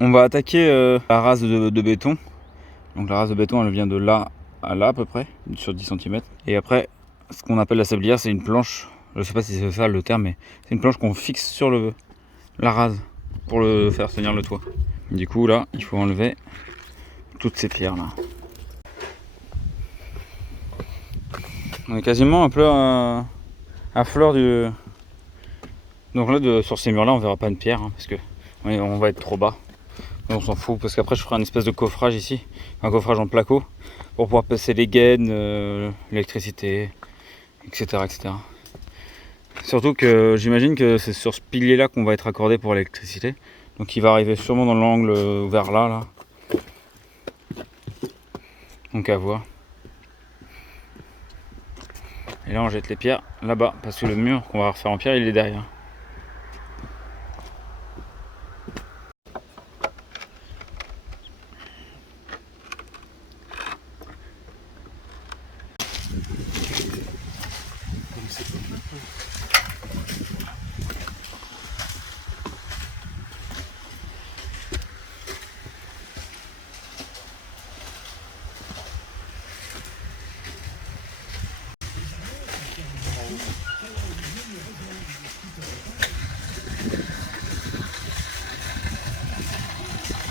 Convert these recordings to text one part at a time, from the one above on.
On va attaquer la rase de béton. Donc la rase de béton elle vient de là à là à peu près, sur 10 cm. Et après, ce qu'on appelle la sablière, c'est une planche. Je sais pas si c'est ça le terme, mais c'est une planche qu'on fixe sur la rase pour le faire tenir le toit. Du coup là, il faut enlever toutes ces pierres là. On est quasiment un peu à fleur du... Donc là, sur ces murs là, on verra pas une pierre, hein, parce que on va être trop bas. Mais on s'en fout, parce qu'après je ferai un espèce de coffrage ici, un coffrage en placo, pour pouvoir passer les gaines, l'électricité, etc., etc. Surtout que j'imagine que c'est sur ce pilier là qu'on va être accordé pour l'électricité. Donc il va arriver sûrement dans l'angle vers là. Donc à voir. Et là on jette les pierres là-bas, parce que le mur qu'on va refaire en pierre il est derrière.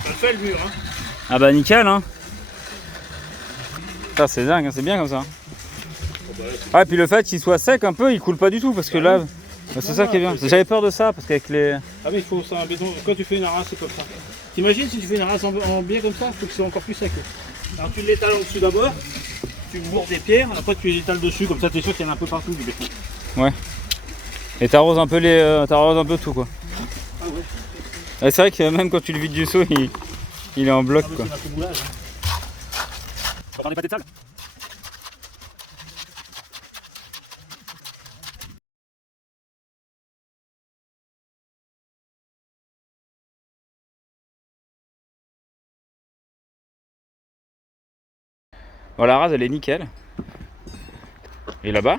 Ça fait le mur, hein. Ah bah nickel hein. Ça c'est dingue, hein, c'est bien comme ça. Ah et puis le fait qu'il soit sec un peu, il coule pas du tout parce que là, c'est ça qui est bien. J'avais peur de ça parce qu'avec les... Ah mais il faut ça en béton, quand tu fais une arrasse c'est comme ça. T'imagines si tu fais une arrasse en biais comme ça, il faut que ce soit encore plus sec. Alors tu l'étales en dessous d'abord, tu bourres des pierres, après tu les étales dessus, comme ça t'es sûr qu'il y en a un peu partout du béton. Ouais. Et t'arroses un peu t'arroses un peu tout quoi. Ah ouais. Et c'est vrai que même quand tu le vides du seau, il est en bloc quoi. C'est un peu boulage. Tu prends des pâtés de sable. Bon, la rase elle est nickel. Et là-bas,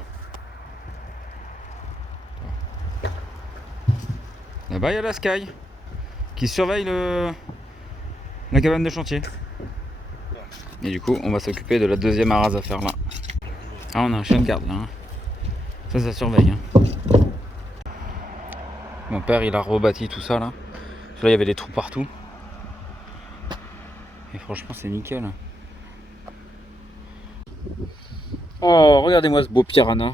il y a la Sky qui surveille la cabane de chantier. Et du coup, on va s'occuper de la deuxième arase à faire là. Ah, on a un chien de garde là. Hein. Ça surveille. Hein. Mon père, il a rebâti tout ça là. Là, il y avait des trous partout. Et franchement, c'est nickel. Oh, regardez-moi ce beau piranha.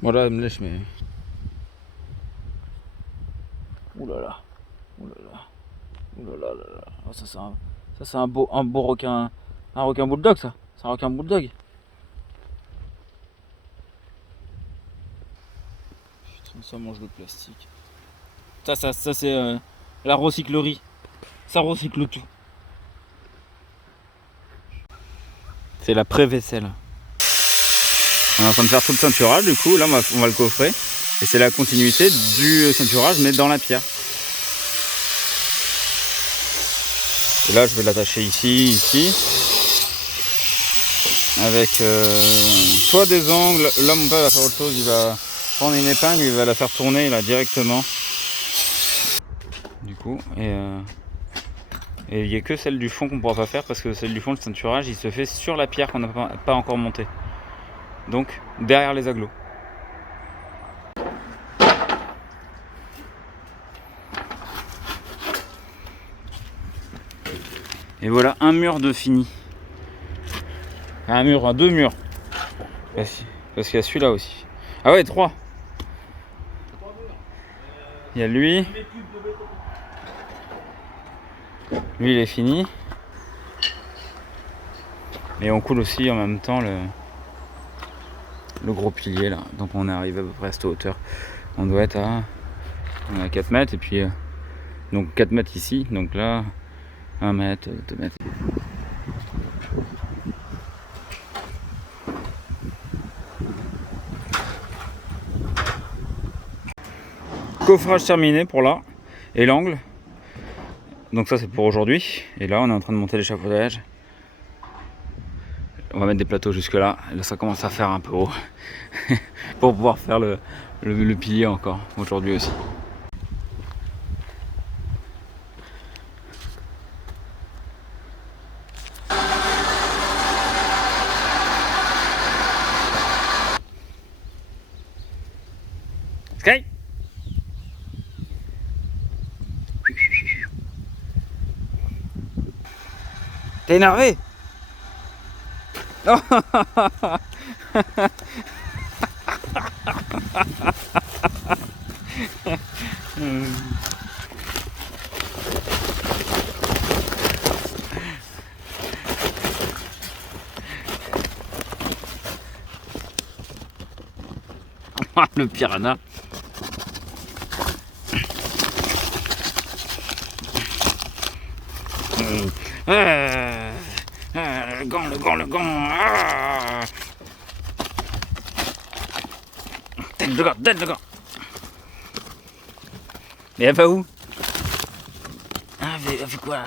Voilà, elle me lèche, mais... Ouh là là. Ouh là là. Ouh là là là là. Oh, ça c'est un beau requin. Un requin bulldog ça. C'est un requin bulldog. Putain, ça mange le plastique. Ça c'est la recyclerie. Ça recycle tout. C'est la pré-vaisselle. On est en train de faire tout le ceinturage, du coup, là on va le coffrer. Et c'est la continuité du ceinturage, mais dans la pierre. Et là, je vais l'attacher ici. Avec soit des angles. Là, mon père va faire autre chose. Il va prendre une épingle, il va la faire tourner là directement. Du coup, et il n'y a que celle du fond qu'on ne pourra pas faire parce que celle du fond, le ceinturage, il se fait sur la pierre qu'on n'a pas encore montée. Donc, derrière les agglos. Et voilà un mur de fini. Deux murs. Parce qu'il y a celui-là aussi. Ah ouais, 3. Il y a lui. Lui, il est fini. Et on coule aussi en même temps le gros pilier là. Donc on est arrivé à peu près à cette hauteur. On doit être à 4 mètres. Et puis, donc 4 mètres ici. Donc là, 1 mètre, 2 mètres. Coffrage terminé pour là. Et l'angle. Donc ça c'est pour aujourd'hui. Et là on est en train de monter l'échafaudage. On va mettre des plateaux jusque là. Et là ça commence à faire un peu haut. Pour pouvoir faire le pilier encore aujourd'hui aussi. T'es énervé? Oh. Le piranha. Le gant. Ah. Donne le gant. Mais elle va où? Ah, elle fait quoi là?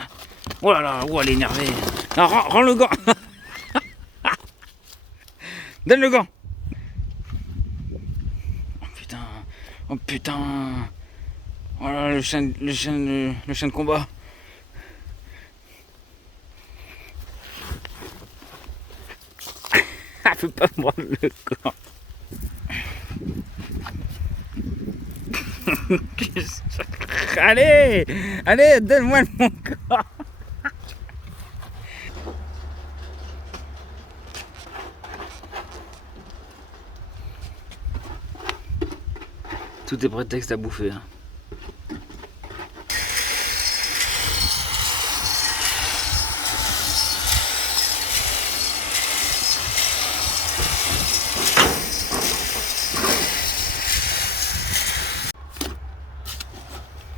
Oh là là, oh, elle est énervée. Non, rends le gant. Donne le gant. Oh putain. Oh là, le chien de combat. Elle peut pas me rendre le corps. Allez, donne-moi mon corps. Tout est prétexte à bouffer. Hein.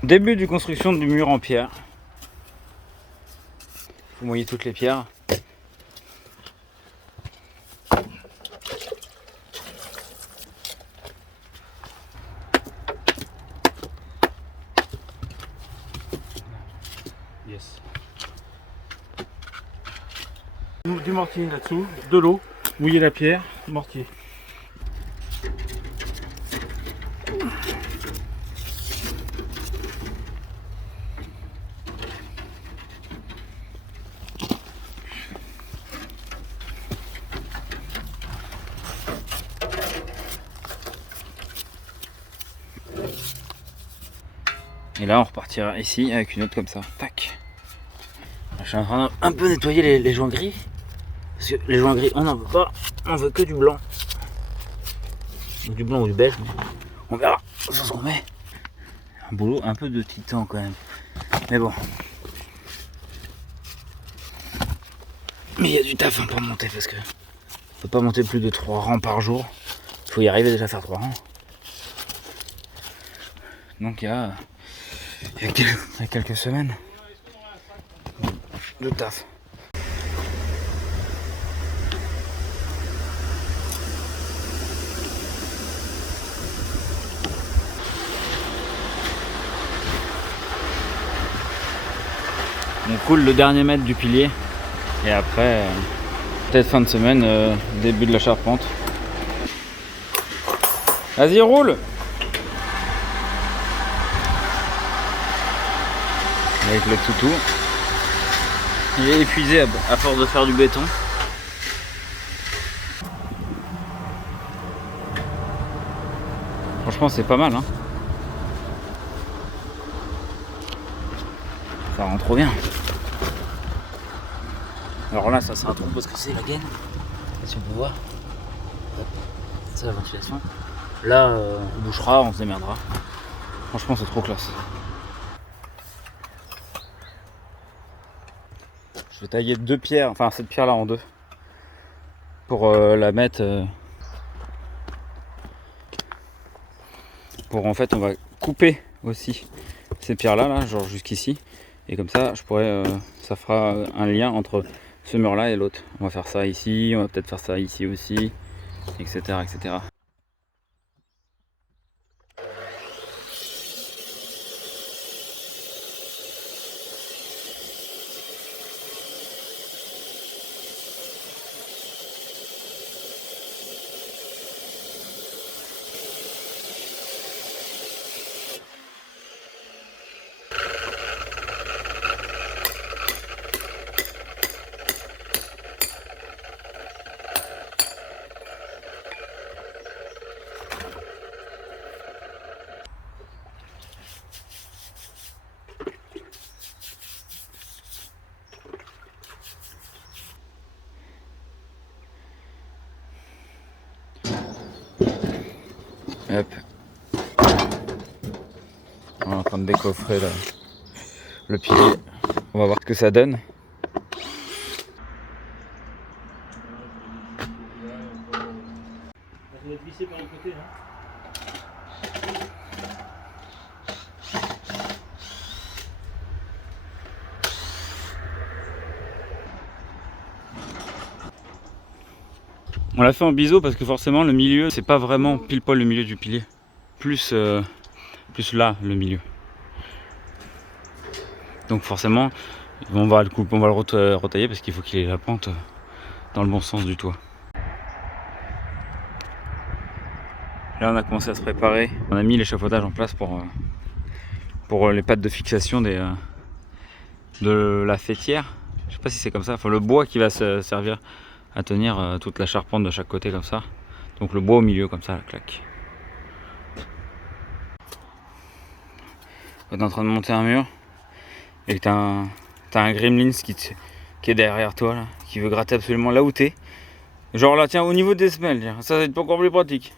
Début de construction du mur en pierre. Vous voyez toutes les pierres. Yes. Du mortier là-dessous, de l'eau, mouiller la pierre, mortier. Et là on repartira ici avec une autre comme ça. Tac. Je suis en train de un peu nettoyer les joints gris. Parce que les joints gris on n'en veut pas. On veut que du blanc. Du blanc ou du beige. On verra sur ce qu'on met. Un boulot un peu de titan quand même. Mais bon. Mais il y a du taf hein, pour monter parce que on peut pas monter plus de 3 rangs par jour. Il faut y arriver déjà à faire 3 rangs. Donc il y a quelques semaines de taf. On coule le dernier mètre du pilier et après peut-être fin de semaine, début de la charpente. Vas-y roule. Avec le toutou. Il est épuisé à force de faire du béton. Franchement c'est pas mal hein. Ça rend trop bien. Alors là ça c'est un trou parce que c'est la gaine. Si on peut voir. C'est la ventilation. Là on bouchera, on se démerdera. Franchement c'est trop classe. Je vais tailler 2 pierres, enfin cette pierre là en 2 pour la mettre pour en fait on va couper aussi ces pierres là genre jusqu'ici et comme ça je pourrais ça fera un lien entre ce mur là et l'autre. On va faire ça ici, on va peut-être faire ça ici aussi, etc. etc. Hop. On est en train de décoffrer le pilier. On va voir ce que ça donne. Ça doit être vissé par le côté, non? On l'a fait en biseau parce que forcément le milieu, c'est pas vraiment pile poil le milieu du pilier. Plus là, le milieu. Donc forcément, on va le couper, on va le retailler parce qu'il faut qu'il ait la pente dans le bon sens du toit. Là on a commencé à se préparer. On a mis l'échafaudage en place pour les pattes de fixation de la faîtière. Je sais pas si c'est comme ça, enfin le bois qui va se servir à tenir toute la charpente de chaque côté comme ça. Donc le bois au milieu comme ça, la claque. On est en train de monter un mur et que t'as un gremlins qui est derrière toi là, qui veut gratter absolument là où t'es. Genre là, tiens, au niveau des semelles, ça va être encore plus pratique.